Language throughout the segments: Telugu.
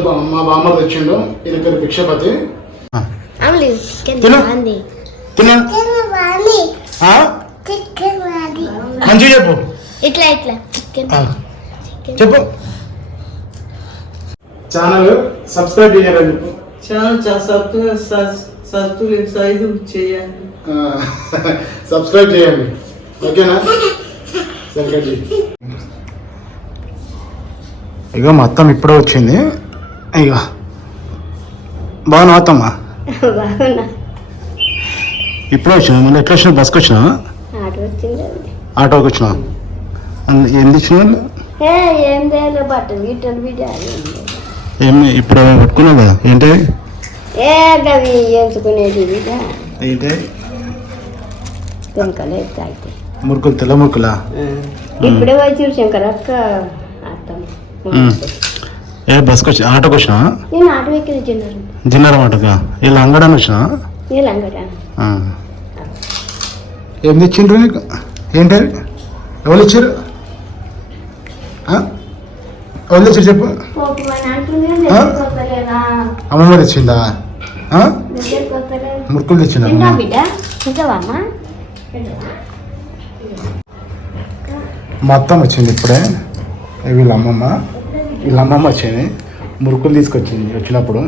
బా- మా బామ్మది వచ్చిండు ఈయన పేరు భిక్షపతి. అమలు చికెన్ తిను. బాగుంది. తిన్నా ఆ? మంచిగా చెప్పు. ఇట్లా ఇట్లా. చెప్పు. ఛానల్ సబ్స్క్రైబ్ చేయాలని చెప్పు. ఛానల్ సబ్స్క్రైబ్ సైజు చేయండి. ఆ, సబ్స్క్రైబ్ చేయండి. ఓకేనా? సరే. ఇక మొత్తం ఇప్పుడే వచ్చింది. ఇక బాగున్నా బాగున్నా. ఇప్పుడే వచ్చినా మళ్ళీ ఎట్లా వచ్చినా బస్కి వచ్చినా ఆటోకి వచ్చినా ఎన్ని ఇచ్చిన ఏ ఇప్పుడు పట్టుకున్నావు కదా? ఏంటి? ఏంటి? మురుకులు తెల్ల మురుకులా? ఇప్పుడే వచ్చి శంకర్ అక్క అత్తమ్మ. ఏ బస్కి వచ్చి ఆటోకి వచ్చినా నేను ఆట ఎక్కిన జిన్నారం ఆటోకా? వీళ్ళు అంగడానికి వచ్చినా ఆ. ఏం తెచ్చిండ్రు నీకు? ఏంటి ఎవరు ఇచ్చారు? ఎవరు తెచ్చారు చెప్పు? అమ్మమ్మ తెచ్చిందా? మురుకులు తెచ్చిందా మొత్తం వచ్చింది ఇప్పుడే. వీళ్ళ అమ్మమ్మ? వీళ్ళ అమ్మమ్మ వచ్చింది. మురుకులు తీసుకొచ్చింది వచ్చినప్పుడు.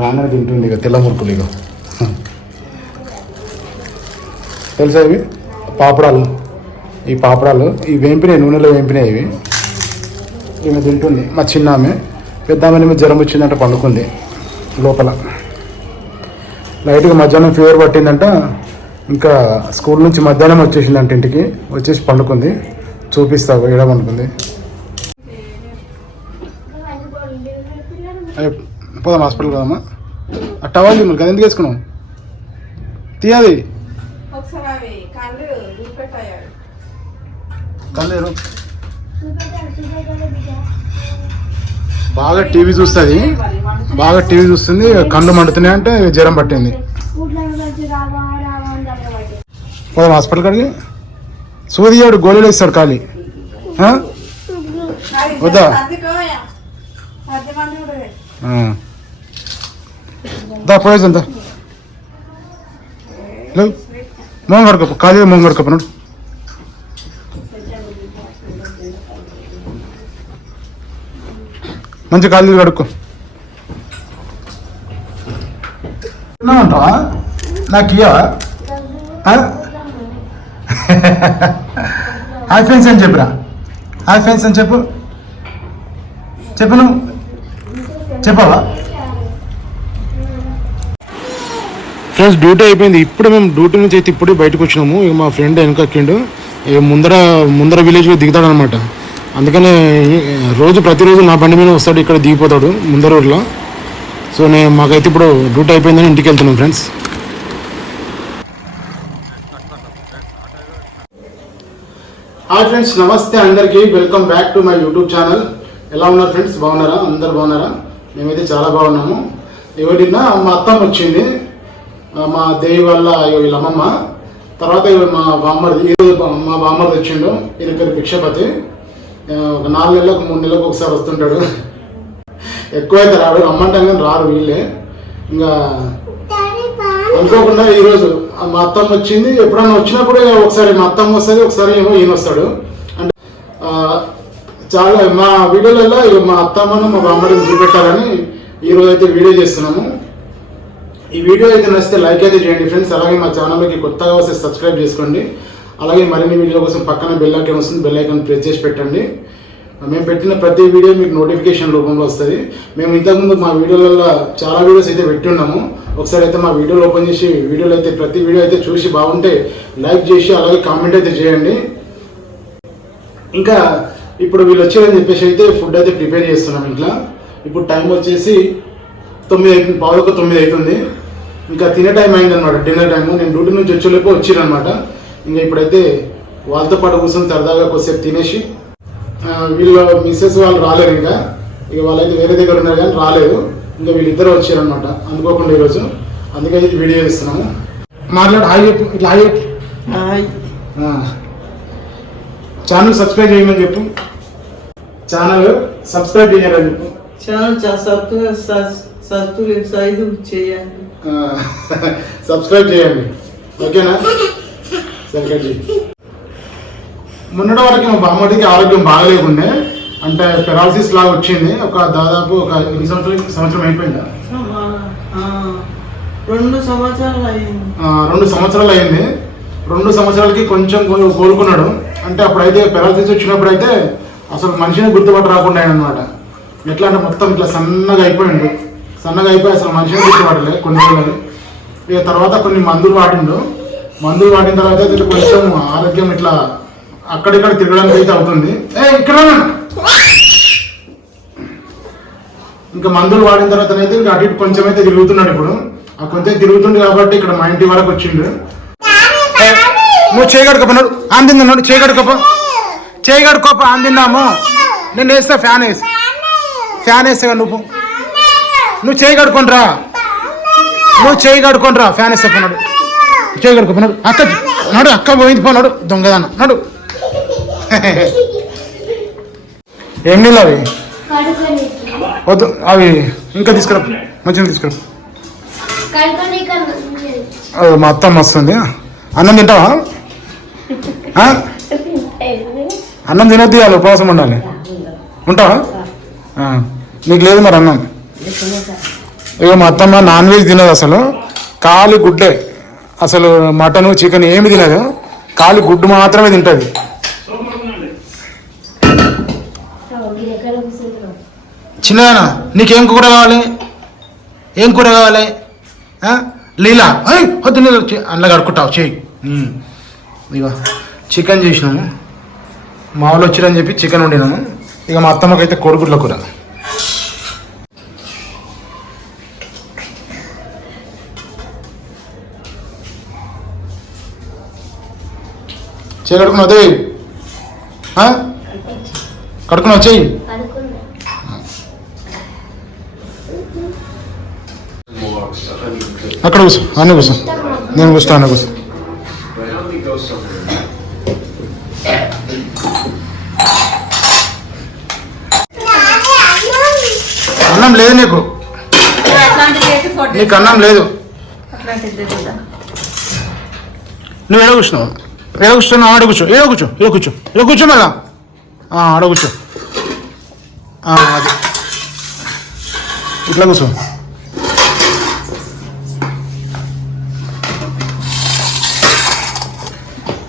రానే తింటుంది ఇక తెల్ల మురుకులు ఇక తెలుసా ఇవి? పాపడాలు. ఈ పాపడాలు ఈ వేంపినాయి నూనెలో వేంపినాయి ఇవి. ఈమె తింటుంది. మా చిన్న ఆమె పెద్ద ఆమె జ్వరం వచ్చిందంట పండుకుంది. లోపల. లైట్గా మధ్యాహ్నం ఫీవర్ పట్టిందంట. ఇంకా స్కూల్ నుంచి మధ్యాహ్నం వచ్చేసిందంట ఇంటికి. వచ్చేసి పండుకుంది. చూపిస్తా వేయడం పండుకుంది పోదాం హాస్పిటల్ కదమ్మా ఆ టవల్ మరి కదా ఎందుకు తీయాది ఒకసారి అవి కళ్ళు బాగా టీవీ చూస్తుంది. బాగా టీవీ చూస్తుంది. కళ్ళు మండుతున్నాయి అంటే జ్వరం పట్టింది. పోదాం హాస్పిటల్ కాడికి. సూదియాడు గోళీలు ఇస్తాడు ఖాళీ? వద్దా? దా పోయేది దా. మోహన్ కడుకప్పు ఖాళీ మోహన్ కడుకప్పు నడు. మంచి ఖాళీ కడుక్కో. నాకు ఇయ్యవా? హాయ్ ఫ్రెండ్స్ అని చెప్పురా. హాయ్ ఫ్రెండ్స్ అని చెప్పు. చెప్పు నువ్వు. చెప్పావా? ఫ్రెండ్స్ డ్యూటీ అయిపోయింది. ఇప్పుడు మేము డ్యూటీ నుంచి అయితే ఇప్పుడే బయటకు వచ్చినాము. ఇక మా ఫ్రెండ్ వెనకక్కిండు ఇక ముందర ముందర విలేజ్లో దిగుతాడు అనమాట అందుకనే రోజు ప్రతిరోజు నా బండి మీద వస్తాడు ఇక్కడ దిగిపోతాడు ముందర ఊర్లో. సో నేను మాకైతే ఇప్పుడు డ్యూటీ అయిపోయిందని ఇంటికి వెళ్తున్నాం ఫ్రెండ్స్ హాయ్ ఫ్రెండ్స్ నమస్తే అందరికీ. Welcome back to my YouTube channel ఎలా ఉన్నారు ఫ్రెండ్స్ బాగున్నారా? అందరు బాగున్నారా? మేమైతే చాలా బాగున్నాము. ఎవరినా మా అత్తమ్మ వచ్చింది. మా దేవి వల్ల వీళ్ళ అమ్మమ్మ. తర్వాత మా బామ్మర్ది ఈరోజు మా బామ్మర్ది వచ్చిండు ఈయన పేరు భిక్షపతి ఒక నాలుగు నెలలకు మూడు నెలలకు ఒకసారి వస్తుంటాడు. ఎక్కువైతే రాడు రమ్మంటాం కానీ రారు వీళ్ళే. ఇంకా అనుకోకుండా ఈరోజు మా అత్తమ్మ వచ్చింది. ఎప్పుడన్నా వచ్చినప్పుడు ఒకసారి మా అత్తమ్మ వస్తుంది ఒకసారి ఏమో ఈయన వస్తాడు. అంటే చాలా మా వీడియోలలో మా అత్తమ్మను మా బామ్మడిని చూపెట్టాలని ఈరోజు అయితే వీడియో చేస్తున్నాము. ఈ వీడియో అయితే నచ్చితే లైక్ అయితే చేయండి ఫ్రెండ్స్. అలాగే మా ఛానల్కి కొత్తగా వస్తే సబ్స్క్రైబ్ చేసుకోండి. అలాగే మరిన్ని వీడియో కోసం పక్కన బెల్ ఐకాన్ వస్తుంది. బెల్ ఐకాన్ ప్రెస్ చేసి పెట్టండి. మేము పెట్టిన ప్రతి వీడియో మీకు నోటిఫికేషన్ రూపంలో వస్తుంది. మేము ఇంతకుముందు మా వీడియోలలో చాలా వీడియోస్ అయితే పెట్టి ఉన్నాము. ఒకసారి అయితే మా వీడియోలు ఓపెన్ చేసి వీడియోలు అయితే ప్రతి వీడియో అయితే చూసి బాగుంటే లైక్ చేసి అలాగే కామెంట్ అయితే చేయండి. ఇంకా ఇప్పుడు వీళ్ళు వచ్చారని చెప్పేసి అయితే ఫుడ్ అయితే ప్రిపేర్ చేస్తున్నాం ఇంట్లో. ఇప్పుడు టైం వచ్చేసి తొమ్మిది అవుతుంది పావులకు తొమ్మిది అవుతుంది. ఇంకా తినే టైం అయింది అనమాట డిన్నర్ టైం నేను డ్యూటీ నుంచి వచ్చేలోపు వచ్చిరనమాట ఇంకా ఇప్పుడైతే వాళ్ళతో పాటు కూర్చొని సరదాగా కొద్దిసేపు తినేసి వీళ్ళ మిస్సెస్ వాళ్ళు రాలేరు ఇంకా. ఇక వాళ్ళైతే వేరే దగ్గర ఉన్నారు కానీ రాలేదు. ఇంకా వీళ్ళిద్దరు వచ్చారనమాట అనుకోకుండా ఈరోజు అందుకే అయితే వీడియో ఇస్తున్నాము మాట్లాడు హాయ్ చెప్పు ఇట్లా హాయ్ చెప్పు. హాయ్. ఛానల్ సబ్స్క్రైబ్ చేయమని చెప్పు. ఛానల్ సబ్స్క్రైబ్ చేయాలని చెప్పు. ఛానల్ సబ్స్క్రైబ్ సబ్స్క్రైబ్ చేయండి. సబ్స్క్రైబ్ చేయండి. ఓకేనా? చేయండి మొన్నటి వరకు మా బామ్మడికి ఆరోగ్యం బాగలేకుండే అంటే పెరాలసిస్ లాగా వచ్చింది. ఒక దాదాపు ఒక ఎన్ని సంవత్సరాలు సంవత్సరం అయిపోయిందా? రెండు సంవత్సరాలు అయింది. రెండు సంవత్సరాలు అయింది. రెండు సంవత్సరాలకి కొంచెం కోలుకున్నాడు. అంటే అప్పుడైతే పెరాలసిస్ వచ్చినప్పుడు అయితే అసలు మనిషిని గుర్తుపట్ట రాకుండా అనమాట ఎట్లా అంటే మొత్తం ఇట్లా సన్నగా అయిపోయిండు. సన్నగా అయిపోయి అసలు మనిషిని తీసుకోవడలే కొన్ని రోజులు ఇక తర్వాత కొన్ని మందులు వాడిండు మందులు వాడిన తర్వాత అయితే కొంచెం ఆరోగ్యం ఇట్లా అక్కడిక్కడ తిరగడానికి అయితే అవుతుంది. ఏ ఇక్కడ ఇంకా మందులు వాడిన తర్వాత అయితే ఇంకా అటు ఇటు కొంచెం అయితే తిరుగుతున్నాడు ఇప్పుడు. ఆ కొంచెం తిరుగుతుంది కాబట్టి ఇక్కడ మా ఇంటి వరకు వచ్చిండు. ఏ, నువ్వు చేయగడుకోపన్నాడు అందిందన్నాడు చేయగడుకోప చేయగడుకోప ఆందిన్నాము నేను వేస్తా ఫ్యాన్ వేసి. ఫ్యాన్ వేస్తా నువ్వు నువ్వు చేయి కడుకొని రా నువ్వు చేయి కడుకొని రా ఫ్యాన్ వేస్తా పోనాడు చేయి కడుకోపోనాడు అక్క నాడు అక్క పోయింది పోనాడు దొంగదాన. నాడు. ఏం నీళ్ళు అవి? వద్దు అవి ఇంకా తీసుకురా. మంచిగా తీసుకురా. కడుకొని మా అత్తమ్మ వస్తుంది. అన్నం తింటావా? అన్నం తినొద్దు ఇవాళ ఉపవాసం ఉండాలి. ఉంటావా? నీకు లేదు మరి అన్నం. ఇక మా అత్తమ్మ నాన్ వెజ్ తినదు అసలు. కాలి గుడ్డే. అసలు మటన్ చికెన్ ఏమి తినదు. కాలి గుడ్డు మాత్రమే తింటుంది. చిన్నదానా? నీకేం కూర కావాలి? ఏం కూర కావాలి? లీలా? అయ్ వద్దు నీళ్ళు అందులో కడుక్కుంటావు చేయి. ఉమ్. ఇగో చికెన్ చేసినాము. మా వాళ్ళు వచ్చిరని చెప్పి చికెన్ వండినాము. ఇక మా అత్తమ్మకైతే కోడిగుడ్ల కూర. చేయి కడుకున్నావు అదే కడుకున్నావు చెయ్యి. కడుకున్నా అక్కడ కూర్చో అన్నీ కూర్చో. నేను కూర్చో అన్న కూర్చో. అన్నం లేదు నీకు. నీకు అన్నం లేదు. నువ్వు ఎడ కూర్చున్నావు? ఎడ కూర్చున్నావు ఆడ కూర్చో ఏడ కూర్చో ఇలా కూర్చో ఇలా కూర్చో మళ్ళా? ఆడ కూర్చో. అది. ఇట్లా కూర్చో.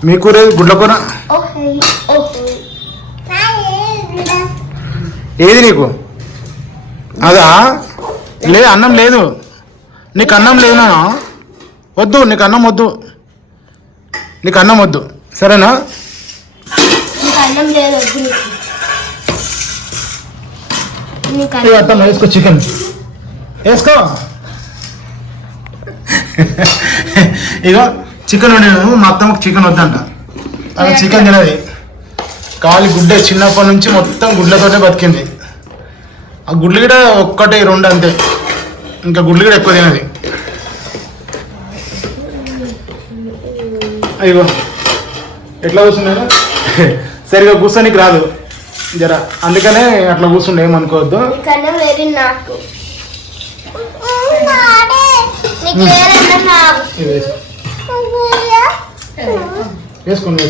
మీ కూర ఏది? గుడ్ల కూర? ఏది నీకు? అదా? లేదు అన్నం లేదు. నీకు అన్నం లేనా వద్దు నీకు అన్నం వద్దు. నీకు అన్నం వద్దు. సరేనా? అత్తమ్మ వేసుకో చికెన్ వేసుకో. ఇక చికెన్ వండినాను మా అత్తమ్మకి చికెన్ వద్దంట. అది చికెన్ తినది. కాలి గుడ్డే చిన్నప్పటి నుంచి మొత్తం గుడ్లతోటే బతికింది. ఆ గుడ్లు కూడా ఒక్కటి రెండు అంతే. ఇంకా గుడ్లు కూడా ఎక్కువ తినది. అయ్యో. ఎట్లా కూర్చున్నాను సరిగా కూర్చోనికి రాదు. జర అందుకనే అట్లా కూర్చుండే ఏమనుకోవద్దు. వేసుకోండి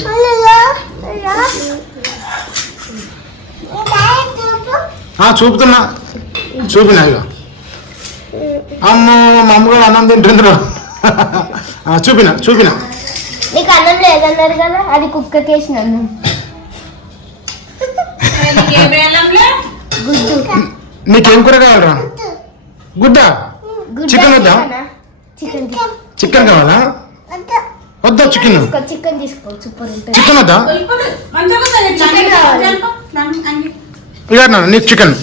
చూపుతున్నా. చూపినా ఇక అమ్మో మా అమ్మగారు అన్నం తింటున్నారు చూపినా చూపినా. నీకు అన్నం లేదన్నారు కదా అది కుక్కకి వేసిన అన్నం గుడ్డు. నీకేం కూర కావాలరా? గుడ్డ? చికెన్ వద్దా? చికెన్? చికెన్ కావాలా? వద్దా. చికెన్? చికెన్ తీసుకో సూపర్ ఉంటుంది చికెన్ వద్దా? ఇక నీకు చికెన్.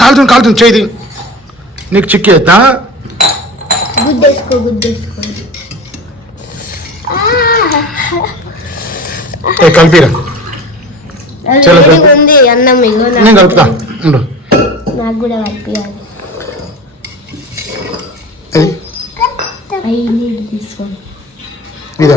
కాలుతుంది కాలుతుంది చేయి నీకు చిక్కి ఎత్తా గుడ్డు వేసుకో గుడ్డు వేసుకో ఏ కలిపిరా. నేను కలుపుతా. ఉండు. నాకు కూడా కలిపియాలి. ఇది. ఇదా.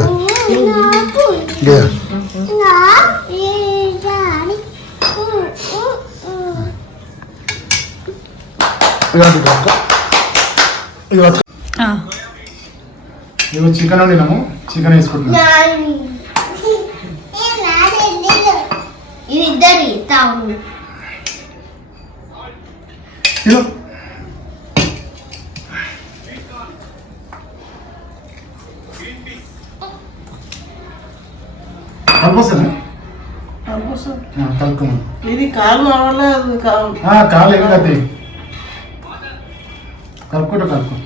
ఇదిగో చికెన్ వండినాము. చికెన్ వేసుకుంటున్నాం. ఇది ఇద్దరి తాము తిను ఇది కాలు అవ్వలేదు కాలు కాలు ఏం కత్తి కలుపుకుంటా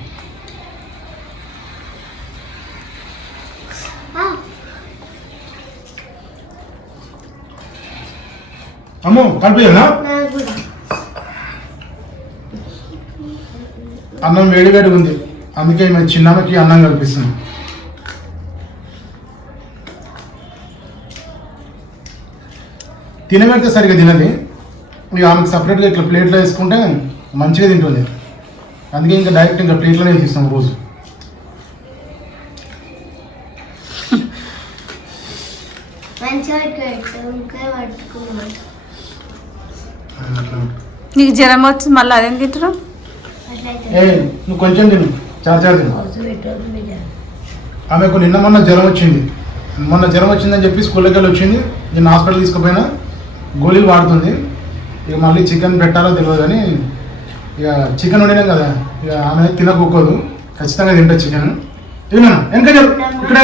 అమ్మో కలిపినా అన్నం వేడి వేడి ఉంది. అందుకే మేము చిన్నమ్మకి అన్నం కల్పిస్తున్నాం. తినబెడితే సరిగ్గా తినది. ఇక ఆమెకు సపరేట్గా ఇట్లా ప్లేట్లో వేసుకుంటే మంచిగా తింటుంది. అందుకే ఇంకా డైరెక్ట్ ఇంకా ప్లేట్లోనే వేసిస్తాం రోజు. మంచిగా పెట్టుకోవచ్చు ఇంకా పట్టుకున్నాం అట్లా. నీకు జ్వరం వచ్చి మళ్ళీ అదేం తింటారు ఏ నువ్వు కొంచెం తిను. చాలా చాలా తిను. ఆమెకు నిన్న మొన్న జ్వరం వచ్చింది. మొన్న జ్వరం వచ్చిందని చెప్పి స్కూల్కి వెళ్ళి వచ్చింది. నేను హాస్పిటల్ తీసుకుపోయినా గోళీలు వాడుతుంది. ఇక మళ్ళీ చికెన్ పెట్టాలో తెలియదు కానీ ఇక చికెన్ వండినాం కదా ఇక ఆమె తినకూకోదు. ఖచ్చితంగా తింటుంది చికెన్. తిన్నాను? వెనక ఇక్కడ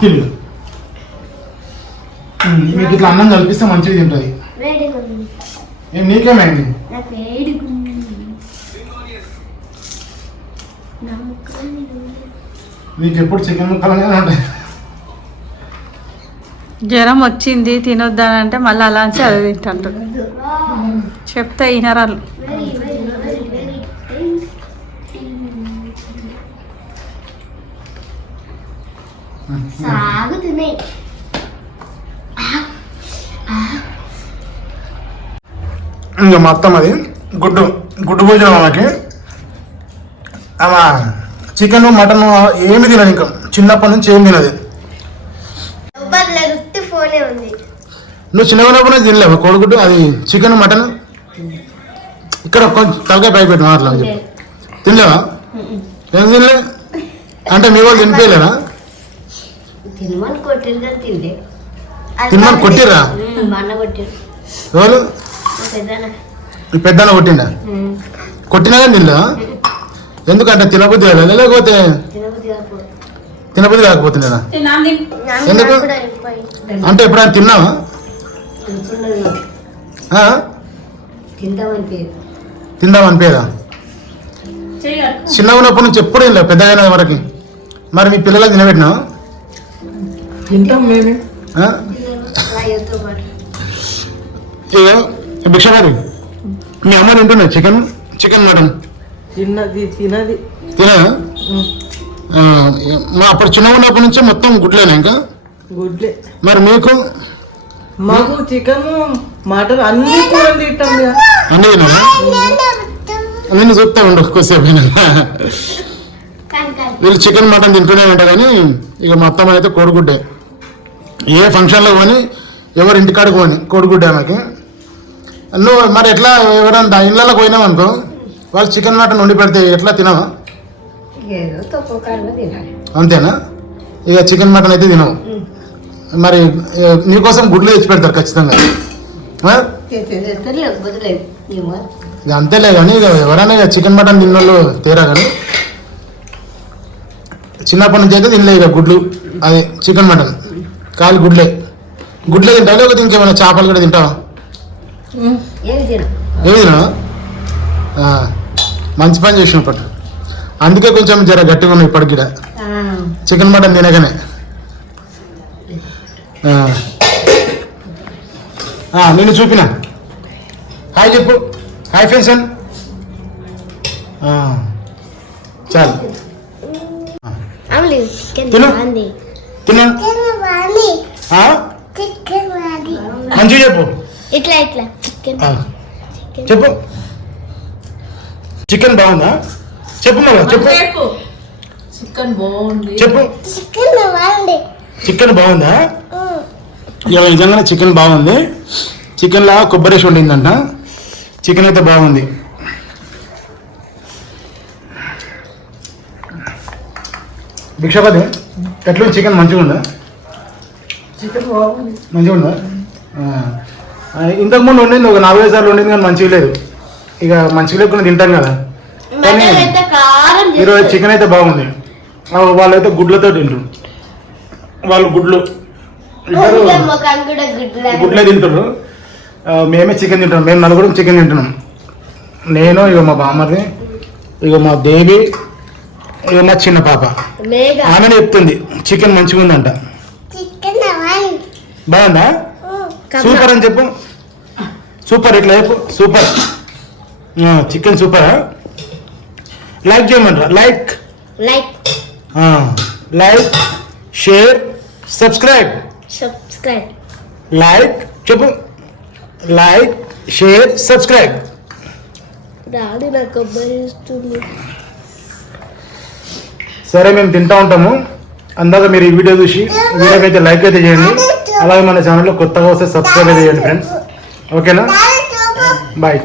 తిను. మీకు ఇట్లా అన్నం కల్పిస్తే మంచిగా తింటుంది. ఏం నీకేమైంది? నాకు ఎప్పుడు చికెన్ ముక్కలుగానే ఉంటాయి. జ్వరం వచ్చింది తినొద్దని అంటే మళ్ళీ అలా అని అదే తింటాంటారు చెప్తే very సాగుతున్నాయి ఇంకా మొత్తం అది. గుడ్డు గుడ్డు భోజనం ఆమెకి ఆమె చికెన్ మటన్ ఏమి తినదు ఇంకా. చిన్నప్పటి నుంచి ఏం తినదు నువ్వు చిన్నగా ఉన్నప్పుడు తినలేవు? కోడిగుడ్డు అది చికెన్ మటన్? ఇక్కడ కొంచెం తలకాయ పై పెట్టు మాటలు అని చెప్పి. తినలేవా? ఏం తినలే? అంటే మీ వాళ్ళు తినిపించలేదా తినమని కొట్టిర్రా? మా అన్న కొట్టిరు ఎవరు? పెద్దన్న కొట్టిండా? కొట్టినా కానీ తినలేవా ఎందుకంటే తినబుద్ధి కాదా? లేకపోతే తినబుద్ధి కాకపోతే. తినబుద్ధి కాకపోతుండేనా ఎందుకు? అంటే ఎప్పుడైనా తిన్నావా? తిందాం అనిపేదా చిన్నగా ఉన్నప్పటి నుంచి ఎప్పుడు వెళ్ళా పెద్దగా అయిన వరకు. మరి మీ పిల్లలకు తినబెట్టినావా? తింటాం మేమే ఆ? రాయలతో పాటు ఇక భిక్ష గారు మీ అమ్మ తింటున్నా చికెన్? Chicken mutton? తిన్నది తినది. మా అప్పుడు చిన్నగా ఉన్నప్పటి నుంచి మొత్తం గుడ్లేనా ఇంకా? గుడ్లే. మరి మీకు? మాకు చికెన్ మటన్ అన్ని కూరలు తింటాం. అన్నీ తిన్నారా నేను చూస్తా ఉండు. కానీ కానీ వీళ్ళు చికెన్ మటన్ తింటూనే ఉంటారు కానీ ఇక మొత్తం అయితే కోడిగుడ్డే. ఏ ఫంక్షన్లో పోని ఎవరి ఇంటికాడికి పోని కోడిగుడ్డే ఆమెకి. నువ్వు మరి ఎట్లా ఎవరైనా ఇళ్ళకి పోయినావు అనుకో వాళ్ళు చికెన్ మటన్ వండి పెడితే ఎట్లా తినవా? అంతేనా? ఇక చికెన్ మటన్ అయితే తినవు. మరి నీకోసం గుడ్లు తెచ్చి పెడతారు ఖచ్చితంగా. అంతేలే కానీ ఇక ఎవరైనా ఇక చికెన్ మటన్ తిన్నోళ్ళు తేరా కానీ చిన్నప్పటి నుంచి అయితే తినలే ఇక గుడ్లు. అది చికెన్ మటన్. కాలి గుడ్లే. గుడ్లే తింటావా? లేకపోతే ఇంకేమైనా చేపలు కూడా తింటావా? మంచి పని చేసిన పట్టు. అందుకే కొంచెం జర గట్టిగా ఉన్నాయి ఇప్పటికి. చికెన్ మటన్ తినగానే ఆ. ఆ, నిన్ను చూపిన. హాయ్ చెప్పు. హాయ్ ఫ్రెండ్స్ అన్ చాలు. తిను. తిన్నా మంచిగా చెప్పు. ఇట్లా ఇట్లా. చికెన్ చెప్పు. చికెన్ బాగుందా? చెప్పు మరి చెప్పు. చికెన్ బాగుంది. చెప్పు. చికెన్ బాగుంది. చికెన్ బాగుందా? ఇవాళ నిజంగానే చికెన్ బాగుంది. చికెన్లా కొబ్బరి వేసి వండిందంట. చికెన్ అయితే బాగుంది. భిక్షపతి ఎట్లుంది? చికెన్ మంచిగా ఉందా చికెన్ బాగుంది. మంచిగా ఉందా ఆ, ఇంతకుముందు ఉండింది ఒక నాలుగైదు సార్లు ఉండింది కానీ మంచిగా లేదు. ఇక మంచిగా లేకుండా తింటాం కదా. కానీ ఈరోజు చికెన్ అయితే బాగుంది. వాళ్ళైతే గుడ్లతో తింటారు. వాళ్ళు గుడ్లు. ఇద్దరు గుడ్లు గుడ్లే. తింటారు మేమే చికెన్ తింటాం మేము నలుగురం చికెన్ తింటున్నాం. నేను ఇక మా బామ్మది ఇక మా బేబీ ఇక మా చిన్న పాప. మేఘ. ఆమె చెప్తుంది చికెన్ మంచిగా ఉందంట బాగుందా? సూపర్ అని చెప్పు. సూపర్ ఇట్లా సూపర్. చికెన్ సూపరా? లైక్ చేయమంటారా? Like. Like. Like share subscribe. Subscribe. Like చెప్పు. Like share subscribe. డాడీ నాకు కొబ్బరి ఇస్తుంది. సరే మేము తింటా ఉంటాము. అందాక మీరు ఈ వీడియో చూసి వీడియోకి అయితే లైక్ అయితే చేయండి. అలాగే మన ఛానల్లో కొత్తగా వస్తే సబ్స్క్రైబ్ అయితే చేయండి ఫ్రెండ్స్ ఓకేనా? బాయ్